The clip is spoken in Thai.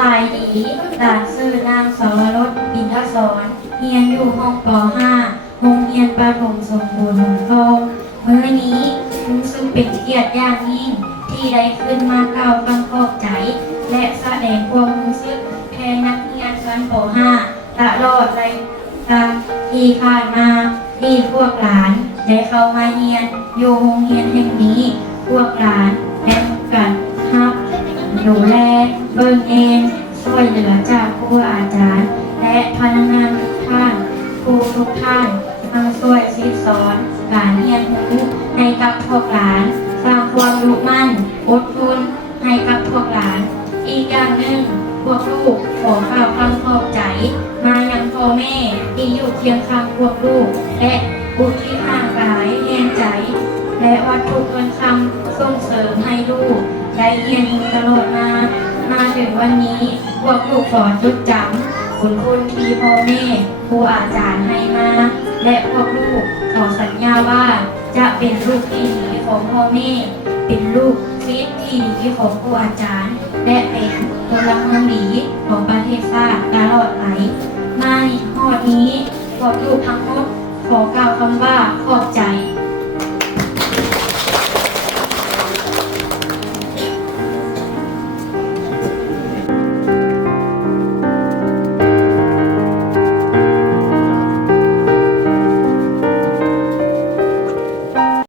บายดีหลานชื่อนางสาวรสอินทศรเรียนอยู่ห้องป .5 โรงเรียนประถมสมบูรณ์หงทองมื้อนี้รู้สึกเป็นเกียรติอย่างยิ่งที่ได้ขึ้นมากล่าวคำขอบใจ และแสดงความรู้สึกแทนนักเรียนชั้นป .5 ตลอดรายการที่ผ่านมาที่พวกหลานได้เข้ามาเรียนอยู่โรงเรียนแห่งนี้พวกหลานได้กันรับดูแลเบิ่งเองช่วยเหลือจากครูอาจารย์และพนักงานทุกท่านครูทุกท่านมาช่วยชี้สอนการเรียนรู้ให้กับพวกหลานสร้างความรู้มั่นอดทนให้กับพวกหลานอีกอย่างหนึ่งพวกลูกขอข่าวคำขอบใจมายังพ่อแม่ที่อยู่เคียงข้างพวกลูกและบุตรที่ห่างกายแห่งใจและวัตถุเงินคำส่งเสริมให้ลูกได้เรียนรู้ตลอดมาถึงวันนี้พวกลูกขอจดจำบุญคุณที่พ่อแม่ครูอาจารย์ให้มาและพวกลูกขอสัญญาว่าจะเป็นลูกที่ดีของพ่อแม่เป็นลูกศิษย์ที่ดีของครูอาจารย์และเป็นพลเมืองดีของประเทศชาติตลอดไปมาในข้อนี้พวกลูกทั้งหมดขอกล่าวคำว่าขอบใจ